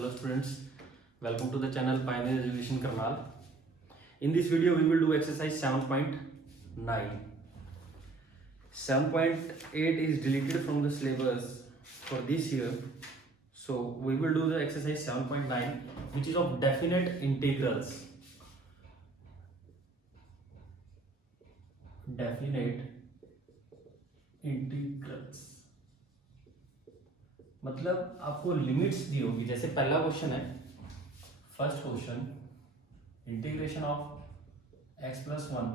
Hello students, welcome to the channel Pioneer Education Karnal. In this video we will do exercise 7.9. 7.8 is deleted from the syllabus for this year. So we will do the exercise 7.9 which is of definite integrals. Definite integrals मतलब आपको limits दी होगी. जैसे पहला question है, first question, integration of x plus one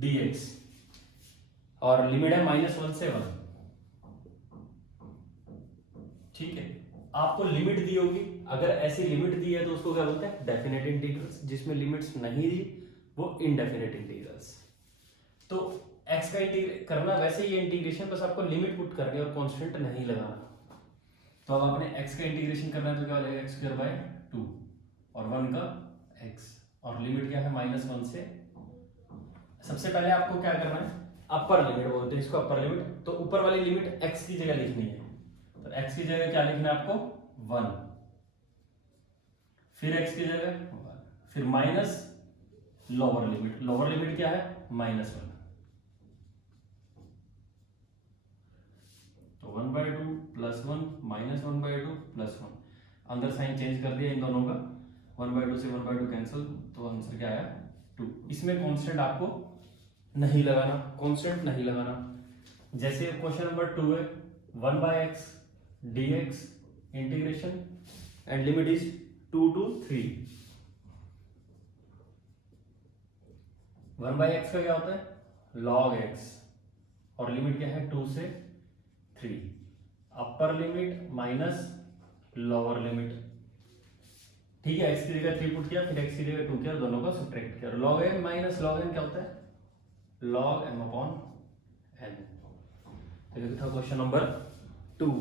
D x और limit है -1 से 1. ठीक है, आपको लिमिट दी होगी. अगर ऐसी लिमिट दी है तो उसको क्या बोलते हैं? Definite integrals. जिसमें लिमिट्स नहीं दी वो इनडेफिनेट इंटीग्रल्स. तो x का इंटीग्रेट करना वैसे ही इंटीग्रेशन, बस आपको लिमिट पुट करनी है और कांस्टेंट नहीं लगाना. तो अब आपने x का इंटीग्रेशन करना है तो क्या हो जाएगा? x² 2 और 1 का x और लिमिट क्या है? -1 से. सबसे पहले आपको क्या करना है? अपर लिमिट बोलते हैं इसको, अपर लिमिट. तो ऊपर वाली लिमिट x की जगह लिखनी है. तो x की जगह क्या लिखना है आपको? 1. फिर x की जगह 1, फिर minus lower limit. Lower limit क्या है? -1. तो 1/2 प्लस 1 -1/2 प्लस 1. अंदर साइन चेंज कर दिया इन दोनों का. 1/2 से 1/2 कैंसिल, तो आंसर क्या आया? 2. इसमें कांस्टेंट आपको नहीं लगाना, कांस्टेंट नहीं लगाना. जैसे क्वेश्चन नंबर 2 है, 1/x dx integration and limit is 2 to 3. 1/x का क्या होता है? log x और लिमिट क्या है? 2 से 3. अपर लिमिट माइनस लोअर लिमिट. ठीक है, x की जगह 3 पुट किया, फिर x की जगह 2 किया, दोनों को सब्ट्रैक्ट किया. log m minus log n क्या होता है? log m upon n. ये था क्वेश्चन नंबर 2.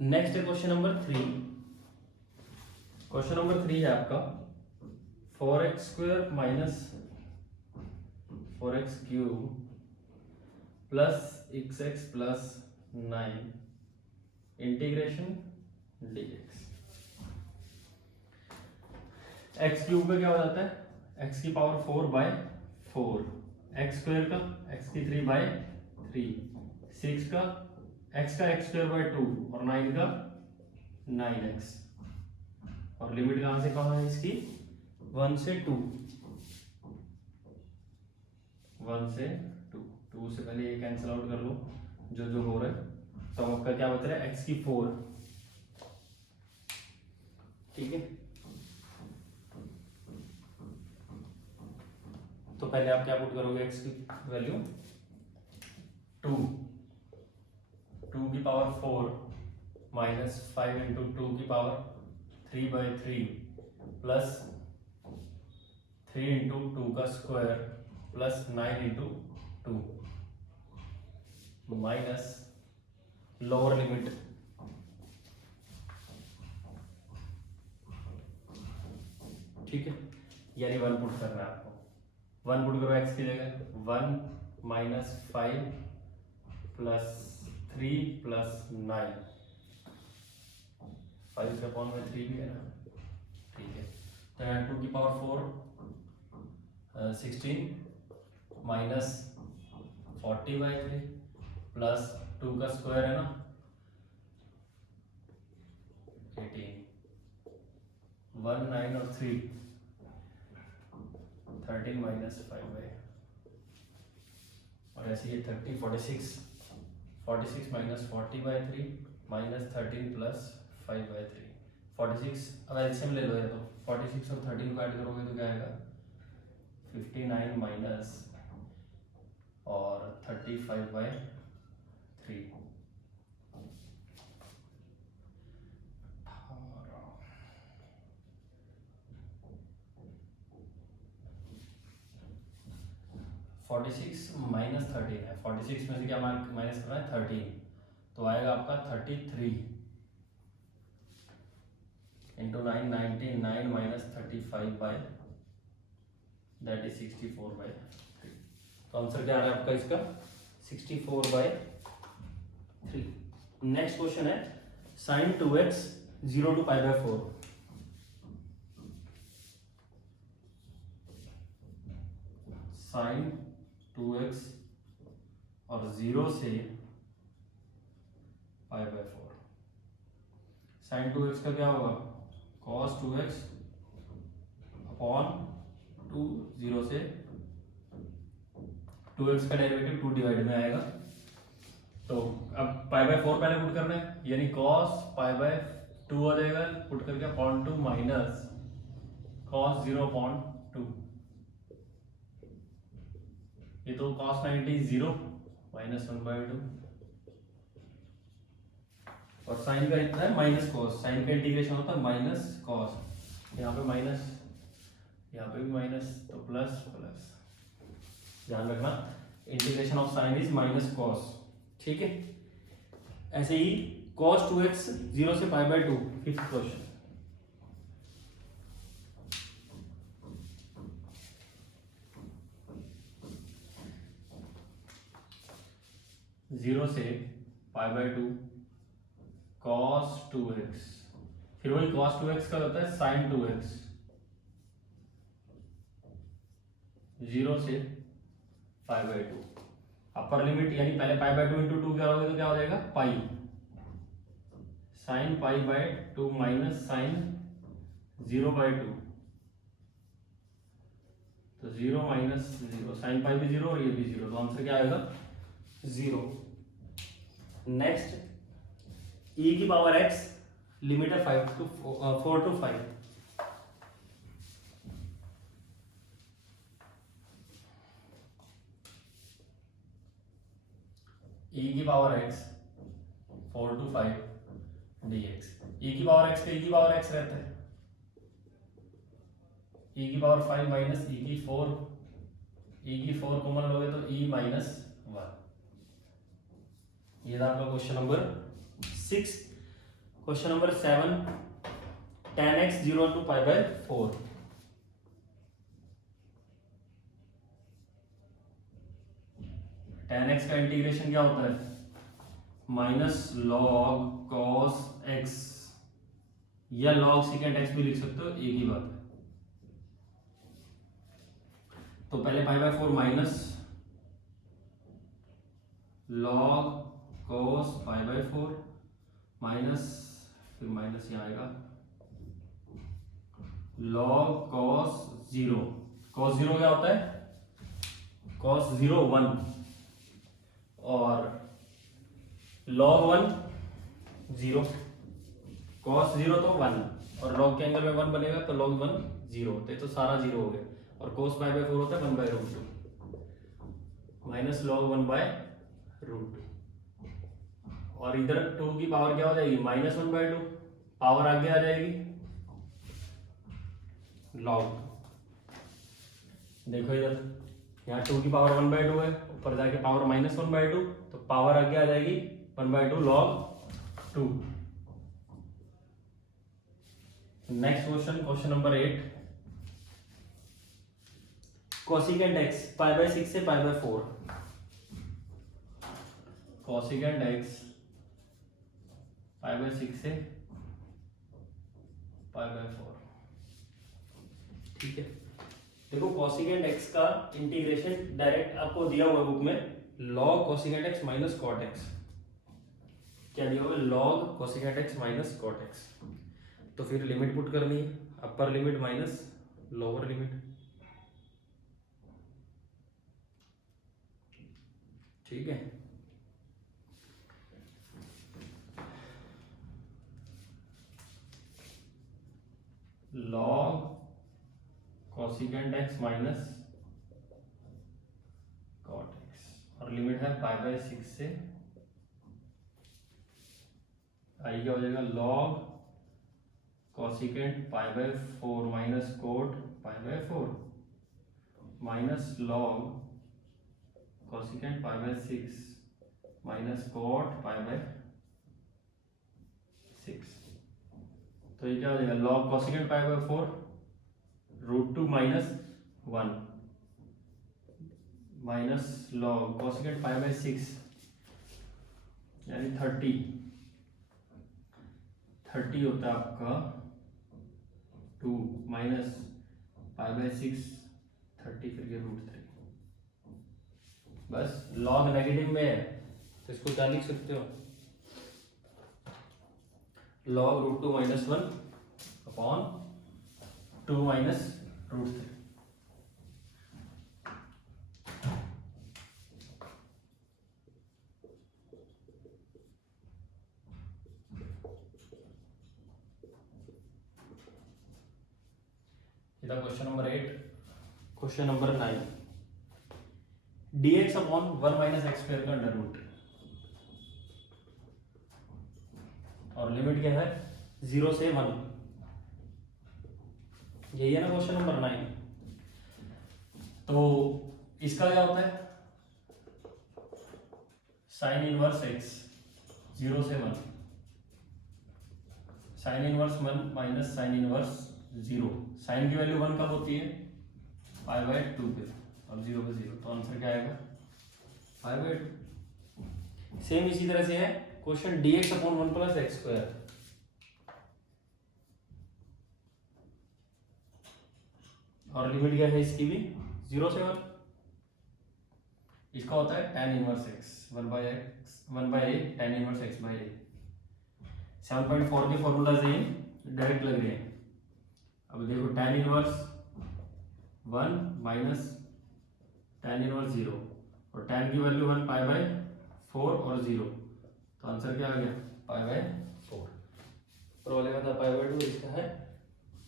नेक्स्ट है क्वेश्चन नंबर 3. क्वेश्चन नंबर 3 है आपका 4x² minus 4x³ plus xx plus 9 integration dx. x³ का क्या हो जाता है? x की पावर 4/4. x² का x³ 3/3. 6 का x का x²/2 और 9 का 9x. और लिमिट कहां से कहां है इसकी? 1 से 2. 1 से 2. 2 से पहले ये कैंसिल आउट कर लो जो हो रहा है. तो आपका क्या बच रहा है? x की 4. ठीक है, तो पहले आप क्या पुट करोगे? x की वैल्यू 2. 2 की पावर 4 माइनस 5 इंटू 2 की पावर 3/3 प्लस 3 इंटू 2 का square plus 9 into 2 minus lower limit ठीक है, यानी 1 पुट करना है आपको. 1 पुट करो x की जगह. 1 माइनस 5 प्लस 3 प्लस 9. 5 का अपॉन में 3 भी है ना. ठीक है, तो यहाँ 2 की पावर 4 16 माइनस 40/3 प्लस 2 का स्क्वायर है ना 18. 1 9 और 3 13 माइनस 5 और ऐसे ही 30 46 माइनस 40/3 माइनस 13 प्लस 5/3. 46 अब एलसीएम ले लो ये. तो 46 और 13 को ऐड करोगे तो क्या आएगा? 59 माइनस और 35/3. 46 माइनस 13 है. 46 में से क्या माइनस करना है? 13. तो आएगा आपका 33 into 9 99 minus 35 by that is 64/3. तो आंसर क्या आ रहा है आपका इसका? 64/3. नेक्स्ट क्वेश्चन है sin 2x 0 to π/4. Sine 2x और 0 से पाई बाय 4। साइन 2x का क्या होगा, cos 2x अपॉन 2, 0 से 2x का डेरिवेटिव 2 डिवाइड में आएगा। तो अब पाई बाय 4 पहले पुट करना है, यानी cos पाई बाय 2 हो जाएगा, पुट करके अपॉन 2 माइनस cos 0 अपॉन 2। ये तो cos 90 0 माइनस 1/2 और साइन का इतना है माइनस कॉस। साइन का इंटीग्रेशन होता है माइनस कॉस, यहाँ पे माइनस, यहाँ पे भी माइनस, तो प्लस प्लस। ध्यान रखना integration of sine is minus cos, ठीक है। ऐसे ही cos 2x 0 से pi by 2, fifth question. Zero से पाई बाय 2 cos 2x, फिर वही cos 2x का होता है sin 2x, 0 से पाई बाय 2। अपर लिमिट यानी पहले पाई बाय 2 इंटू 2 क्या होगा, तो क्या हो जाएगा pi, sine pi by 2 minus sine 0/2, तो 0 माइनस 0, साइन पाई भी 0 और ये भी 0, तो आंसर क्या आएगा 0। नेक्स्ट e की पावर x, लिमिट है 4 to 5। e की power x 4 to 5 dx। e की पावर x का e की पावर x रहता है, e की पावर 5 माइनस e की 4, e की 4 कॉमन लोगे तो e माइनस 1। ये था आपका question number 6। Question number 7, tan x 0 to pi by 4। tan x का इंटीग्रेशन क्या होता है, माइनस लॉग cos x या log secant x भी लिख सकते हो, एक ही बात है। तो पहले पाई by 4 minus log cos pi by 4 minus, फिर माइनस यहाँ आएगा log cos 0। cos 0 क्या होता है, cos 0 1 और log 1 0, cos 0 तो 1 और log के एंगल में 1 बनेगा तो log 1 0 होते, तो सारा 0 हो गया। और cos पाई बाय 4 होता है 1/√2 माइनस log 1/√2। और इधर 2 की पावर क्या हो जाएगी, माइनस 1/2, पावर आगे आ जाएगी log। देखो इधर यहाँ 2 की पावर 1/2 है, ऊपर जाके पावर माइनस 1/2, तो पावर आगे आ जाएगी 1/2 log 2। Next question, question number 8, cosecant x pi by 6 से pi by 4। Cosecant x pi by 6 से पाई बाय 4, ठीक है। देखो कोसिकेंट x का इंटीग्रेशन डायरेक्ट आपको दिया हुआ बुक में, log cosecant x minus cot x। क्या दिया हुआ है, log cosecant x minus cot x। तो फिर लिमिट पुट करनी है, upper limit minus lower limit, ठीक है। log cosecant x minus cot x और लिमिट है पाई बाय 6 से, आई क्या हो जाएगा log cosecant pi by 4 minus cot pi by 4 minus log cosecant pi by 6 minus cot pi by 6। तो ये क्या हो जाएगा, log cosecant pi by 4 √2 minus 1 minus log cosecant pi by 6 यानी 30 होता है आपका 2 माइनस पाई बाय 6 30, फिर ये √3। बस लॉग नेगेटिव में है तो इसको क्या लिख सकते हो, log √2 - 1 upon 2 - √3। Question number 8। Question number 9, dx upon 1 - x² का अंडर रूट और लिमिट क्या है 0 से 1। यही है ना क्वेश्चन नंबर 9। तो इसका क्या होता है साइन इनवर्स x 0 से 1, sine inverse 1 minus sine inverse 0। Sine की वैल्यू 1 कब होती है π/2 पे और 0 पे 0, तो आंसर क्या आएगा π/2। सेम इसी तरह से है क्वेश्चन dx अपॉन 1 + x², और लिमिट क्या है इसकी भी 0 से 1। इसका होता है tan inverse x 1/a tan inverse x/a। 7.4 के फॉर्मूला से डायरेक्ट लग रहे हैं। अब देखो tan inverse 1 minus tan inverse 0 और tan की वैल्यू 1 π/4 और 0, तो आंसर क्या आ गया π/4। ऊपर वाले का था π/2, इसका है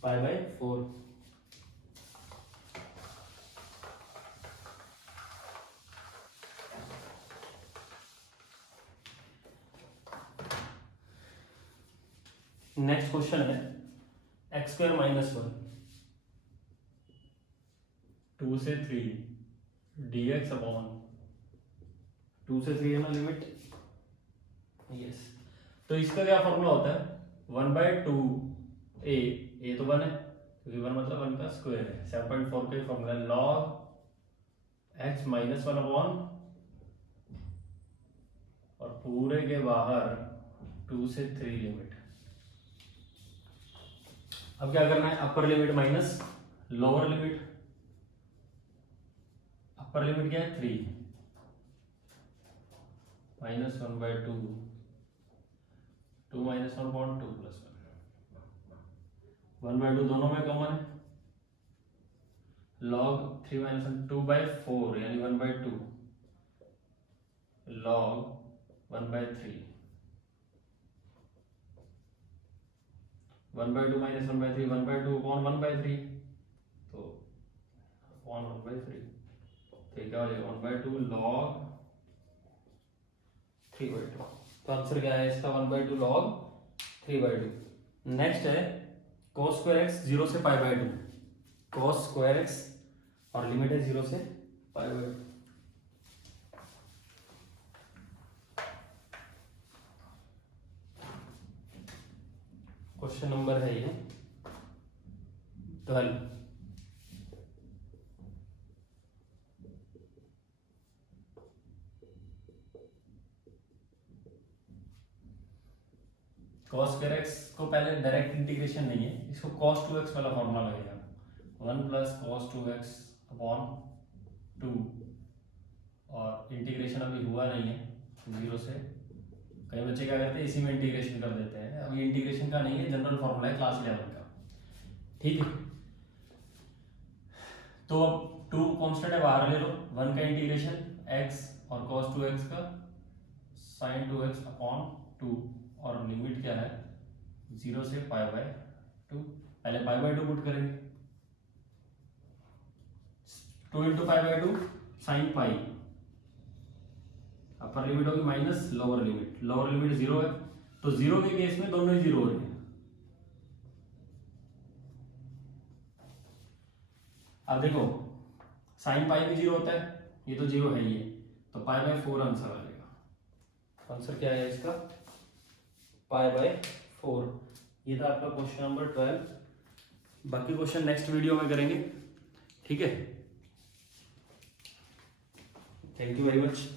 π/4। नेक्स्ट क्वेश्चन है x² - 1 2 से 3 dx अपॉन 2 से 3 है ना लिमिट, यस। तो इसका क्या फॉर्मूला होता है 1/2a, a तो 1 है क्योंकि 1 मतलब 1 का स्क्वायर है। 7.4 का फॉर्मूला log x - 1 अपॉन और पूरे के बाहर 2 से 3 लिमिट। अब क्या करना है upper limit minus lower limit. Upper limit क्या है 3 -1/2 2 - 1/2 + 1 1/2 दोनों में कॉमन है। log 3 - 1 2/4 यानी 1/2 log 1/3 1/2 - 1/3 1/2 अपॉन 1/3, तो अपॉन 1/3, तो क्या हो जाएगा 1/2 log 3/2। तो आंसर क्या है इसका 1/2 log 3/2। नेक्स्ट है cos² x 0 से π/2, cos² x और लिमिट है 0 से π/2। क्वेश्चन नंबर है ये 12। cos² x को पहले डायरेक्ट इंटीग्रेशन नहीं है, इसको cos 2x वाला फॉर्मूला लगेगा 1 + cos 2x अपॉन 2, और इंटीग्रेशन अभी हुआ नहीं है 0 से। कई बच्चे क्या करते हैं इसी में इंटीग्रेशन कर देते हैं, अभी इंटीग्रेशन का नहीं है, जनरल फॉर्मूला है क्लास 11 का, ठीक है। तो अब 2 कांस्टेंट है बाहर ले लो, 1 का इंटीग्रेशन x और cos 2x का sin 2x अपॉन 2, और लिमिट क्या है 0 से π/2। पहले π/2 पुट करेंगे, 2 × π/2 sin π, अपर लिमिट होगी minus lower limit, lower limit 0 है तो 0 के केस में दोनों ही 0 हो रहे हैं। अब देखो sin π भी 0 होता है, ये तो 0 है ही है, तो π/4 आंसर आ जाएगा। आंसर क्या है इसका π/4। ये था आपका क्वेश्चन नंबर 12। बाकी क्वेश्चन नेक्स्ट वीडियो में करेंगे, ठीक है। Thank you very much.